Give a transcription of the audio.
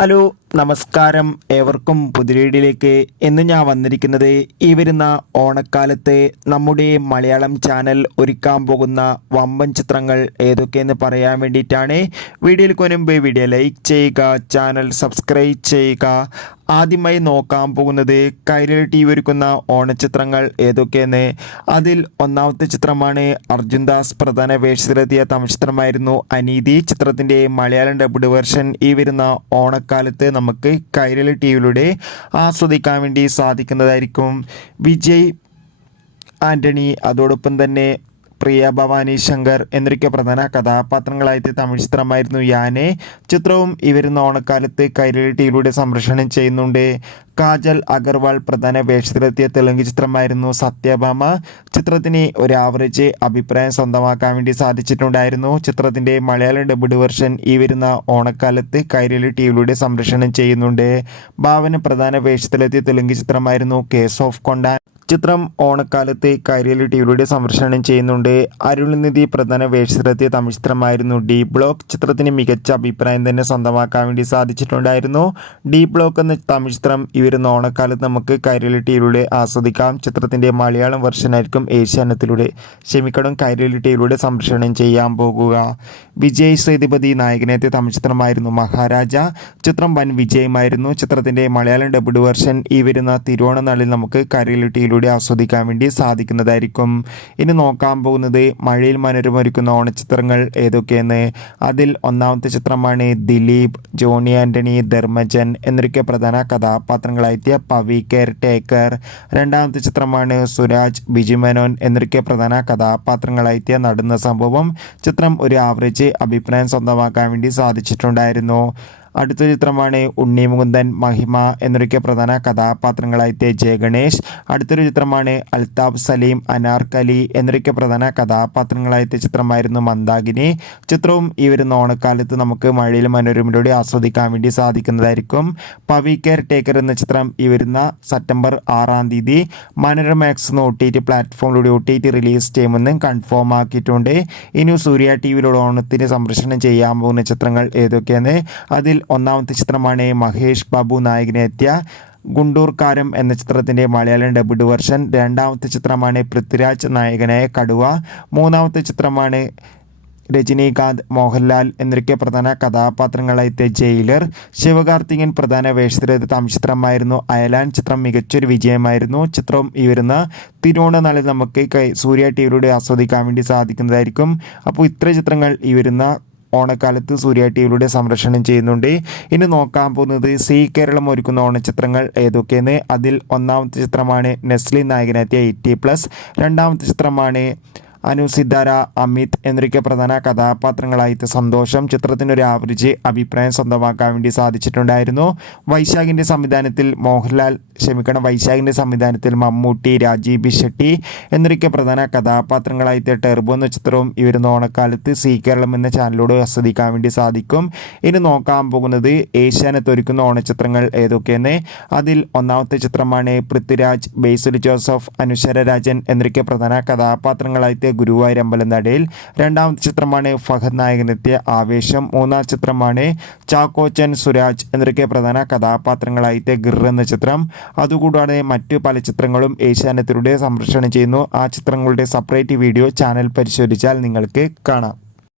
Hello നമസ്കാരം ഏവർക്കും പുതിരീടിലേക്ക് ഇന്ന് ഞാൻ വന്നിരിക്കുന്നത് ഈ വരുന്ന ഓണക്കാലത്ത് നമ്മുടെ മലയാളം ചാനൽ ഒരുക്കാൻ പോകുന്ന വമ്പൻ ചിത്രങ്ങൾ ഏതൊക്കെയെന്ന് പറയാൻ വേണ്ടിയിട്ടാണ്. വീഡിയോയിൽ മുൻപ് വീഡിയോ ലൈക്ക് ചെയ്യുക ചാനൽ സബ്സ്ക്രൈബ് ചെയ്യുക ആദ്യമായി നോക്കാൻ പോകുന്നത് കൈരളി ടി വി ഒരുക്കുന്ന ഓണച്ചിത്രങ്ങൾ ഏതൊക്കെയെന്ന്. അതിൽ ഒന്നാമത്തെ ചിത്രമാണ് അർജുൻ ദാസ് പ്രധാന വേഷത്തിലെത്തിയ തമിഴ് ചിത്രമായിരുന്നു അനീതി. ചിത്രത്തിന്റെ മലയാളം ഡബ്ഡ് വെർഷൻ ഈ വരുന്ന ഓണക്കാലത്ത് നമുക്ക് കൈരളി ടി വിയിലൂടെ ആസ്വദിക്കാൻ വേണ്ടി സാധിക്കുന്നതായിരിക്കും. വിജയ് ആന്റണി അതോടൊപ്പം തന്നെ പ്രിയ ഭവാനി ശങ്കർ എന്നിവയ്ക്ക് പ്രധാന കഥാപാത്രങ്ങളായിട്ട് തമിഴ് ചിത്രമായിരുന്നു യാനെ. ചിത്രവും ഇവരുന്ന ഓണക്കാലത്ത് കൈരളി സംരക്ഷണം ചെയ്യുന്നുണ്ട്. കാജൽ അഗർവാൾ പ്രധാന വേഷത്തിലെത്തിയ തെലുങ്ക് ചിത്രമായിരുന്നു സത്യഭാമ. ചിത്രത്തിന് ഒരു ആവറേജ് അഭിപ്രായം സ്വന്തമാക്കാൻ വേണ്ടി സാധിച്ചിട്ടുണ്ടായിരുന്നു. ചിത്രത്തിന്റെ മലയാളം ഡബ്ഡ് വെർഷൻ ഈ വരുന്ന ഓണക്കാലത്ത് കൈരളി ടിവിയിലൂടെ സംരക്ഷണം ചെയ്യുന്നുണ്ട്. ഭാവന പ്രധാന വേഷത്തിലെത്തിയ തെലുങ്ക് ചിത്രമായിരുന്നു കേസ് ഓഫ് കൊണ്ടാൻ. ചിത്രം ഓണക്കാലത്ത് കൈരളി ടിവിയിലൂടെ സംരക്ഷണം ചെയ്യുന്നുണ്ട്. അരുൾനിധി പ്രധാന വേഷത്തിലെത്തിയ തമിഴ് ചിത്രമായിരുന്നു ഡി ബ്ലോക്ക്. ചിത്രത്തിന് മികച്ച അഭിപ്രായം തന്നെ സ്വന്തമാക്കാൻ വേണ്ടി സാധിച്ചിട്ടുണ്ടായിരുന്നു. ഡി ബ്ലോക്ക് എന്ന തമിഴ് ചിത്രം ഈ ഓണക്കാലത്ത് നമുക്ക് കൈരളി ടിവിയിലൂടെ ആസ്വദിക്കാം. ചിത്രത്തിന്റെ മലയാളം വെർഷനായിരിക്കും ഏഷ്യാനത്തിലൂടെ ക്ഷമിക്കണം കൈരളി ടിവിയിലൂടെ സംരക്ഷണം ചെയ്യാൻ പോകുക. വിജയ് സേതുപതി നായകനെത്തിയ തമിഴ് ചിത്രമായിരുന്നു മഹാരാജ. ചിത്രം വൻ വിജയമായിരുന്നു. ചിത്രത്തിന്റെ മലയാളം ഡബ്ഡ് വെർഷൻ ഈ വരുന്ന തിരുവോണനാളിൽ നമുക്ക് കൈരളി ടിവിയിലൂടെ കൂടി ആസ്വദിക്കാൻ വേണ്ടി സാധിക്കുന്നതായിരിക്കും. ഇനി നോക്കാൻ പോകുന്നത് മഴയിൽ മനോരമ ഒരുക്കുന്ന ഓണച്ചിത്രങ്ങൾ ഏതൊക്കെയെന്ന്. അതിൽ ഒന്നാമത്തെ ചിത്രമാണ് ദിലീപ് ജോണി ആന്റണി ധർമ്മജൻ എന്നിവയ്ക്ക് പ്രധാന കഥാപാത്രങ്ങളായെത്തിയ പവി കെയർ ടേക്കർ രണ്ടാമത്തെ ചിത്രമാണ് സുരാജ് ബിജിമനോൻ എന്നൊരുക്കെ പ്രധാന കഥാപാത്രങ്ങളായെത്തിയ നടന്ന സംഭവം. ചിത്രം ഒരു ആവറേജ് അഭിപ്രായം സ്വന്തമാക്കാൻ വേണ്ടി സാധിച്ചിട്ടുണ്ടായിരുന്നു. അടുത്ത ചിത്രമാണ് ഉണ്ണി മുകുന്ദൻ മഹിമ എന്നൊക്കെ പ്രധാന കഥാപാത്രങ്ങളായിട്ട് ജയഗണേഷ് അടുത്തൊരു ചിത്രമാണ് അൽതാബ് സലീം അനാർക്കലി എന്നൊക്കെ പ്രധാന കഥാപാത്രങ്ങളായ ചിത്രമായിരുന്നു മന്ദാകിനി. ചിത്രവും ഈ വരുന്ന ഓണക്കാലത്ത് നമുക്ക് മഴയിൽ മനോരമയിലൂടെ ആസ്വദിക്കാൻ വേണ്ടി സാധിക്കുന്നതായിരിക്കും. പവി കെയർ ടേക്കർ എന്ന ചിത്രം ഈ വരുന്ന സെപ്റ്റംബർ ആറാം തീയതി മനോരമ എക്സ് എന്ന ഒ ടി ടി പ്ലാറ്റ്ഫോമിലൂടെ ഒ ടി ടി റിലീസ് ചെയ്യുമെന്നും കൺഫേം ആക്കിയിട്ടുണ്ട്. ഇനി സൂര്യ ടി വിയിലൂടെ ഓണത്തിന് സംപ്രേഷണം ചെയ്യാൻ പോകുന്ന ചിത്രങ്ങൾ ഏതൊക്കെയാണ്? അതിൽ ഒന്നാമത്തെ ചിത്രമാണ് മഹേഷ് ബാബു നായകനെ എത്തിയ ഗുണ്ടൂർക്കാരം എന്ന ചിത്രത്തിന്റെ മലയാളം ഡബ്ഡ് വെർഷൻ. രണ്ടാമത്തെ ചിത്രമാണ് പൃഥ്വിരാജ് നായകനായ കടുവ. മൂന്നാമത്തെ ചിത്രമാണ് രജനീകാന്ത് മോഹൻലാൽ എന്നൊക്കെ പ്രധാന കഥാപാത്രങ്ങളായ ജയിലർ. ശിവകാർത്തികൻ പ്രധാന വേഷത്തിലെത്തി തമിഴ് ചിത്രമായിരുന്നു അയലാൻ. ചിത്രം മികച്ചൊരു വിജയമായിരുന്നു. ചിത്രം ഈ വരുന്ന തിരുവോണനാളിൽ നമുക്ക് സൂര്യ ടി വിയിലൂടെ ആസ്വദിക്കാൻ വേണ്ടി സാധിക്കുന്നതായിരിക്കും. അപ്പോൾ ഇത്ര ചിത്രങ്ങൾ ഈ വരുന്ന ഓണക്കാലത്ത് സൂര്യ ടി വിയിലൂടെ സംരക്ഷണം ചെയ്യുന്നുണ്ട്. ഇനി നോക്കാൻ പോകുന്നത് സി കേരളം ഒരുക്കുന്ന ഓണചിത്രങ്ങൾ ഏതൊക്കെയെന്ന്. അതിൽ ഒന്നാമത്തെ ചിത്രമാണ് നെസ്ലി നായകനെത്തിയ എയ്റ്റി പ്ലസ്. രണ്ടാമത്തെ ചിത്രമാണ് അനു സിദ്ധാര അമിത് എന്നിവയ്ക്ക് പ്രധാന കഥാപാത്രങ്ങളായിട്ട് സന്തോഷം ചിത്രത്തിന്റെ ഒരു ആവറേജ് അഭിപ്രായം സ്വന്തമാക്കാൻ വേണ്ടി സാധിച്ചിട്ടുണ്ടായിരുന്നു. വൈശാഖിന്റെ സംവിധാനത്തിൽ മോഹൻലാൽ ക്ഷമിക്കണം വൈശാഖിന്റെ സംവിധാനത്തിൽ മമ്മൂട്ടി രാജീവ് ഷെട്ടി എന്നിവയ്ക്ക് പ്രധാന കഥാപാത്രങ്ങളായിട്ട് ടെർബോ എന്ന ചിത്രവും ഇവർ ഓണക്കാലത്ത് സി കേരളം എന്ന ചാനലിലൂടെ ആസ്വദിക്കാൻ വേണ്ടി സാധിക്കും. ഇനി നോക്കാൻ പോകുന്നത് ഏഷ്യാനത്ത് ഒരുക്കുന്ന ഓണച്ചിത്രങ്ങൾ ഏതൊക്കെയെന്ന്. അതിൽ ഒന്നാമത്തെ ചിത്രമാണ് പൃഥ്വിരാജ് ബേസിൽ ജോസഫ് അനുശ്വര രാജൻ എന്നിവയ്ക്ക് പ്രധാന കഥാപാത്രങ്ങളായിട്ട് ഗുരുവായൂർ അമ്പലനടയിൽ രണ്ടാമത്തെ ചിത്രമാണ് ഫഹദ് നായകനെത്തിയ ആവേശം. മൂന്നാം ചിത്രമാണ് ചാക്കോച്ചൻ സുരാജ് എന്നൊക്കെ പ്രധാന കഥാപാത്രങ്ങളായിട്ട് ഗിർ എന്ന ചിത്രം. അതുകൂടാതെ മറ്റു പല ചിത്രങ്ങളും ഏഷ്യാനത്തിലൂടെ സംരക്ഷണം ചെയ്യുന്നു. ആ ചിത്രങ്ങളുടെ സെപ്പറേറ്റ് വീഡിയോ ചാനൽ പരിശോധിച്ചാൽ നിങ്ങൾക്ക് കാണാം.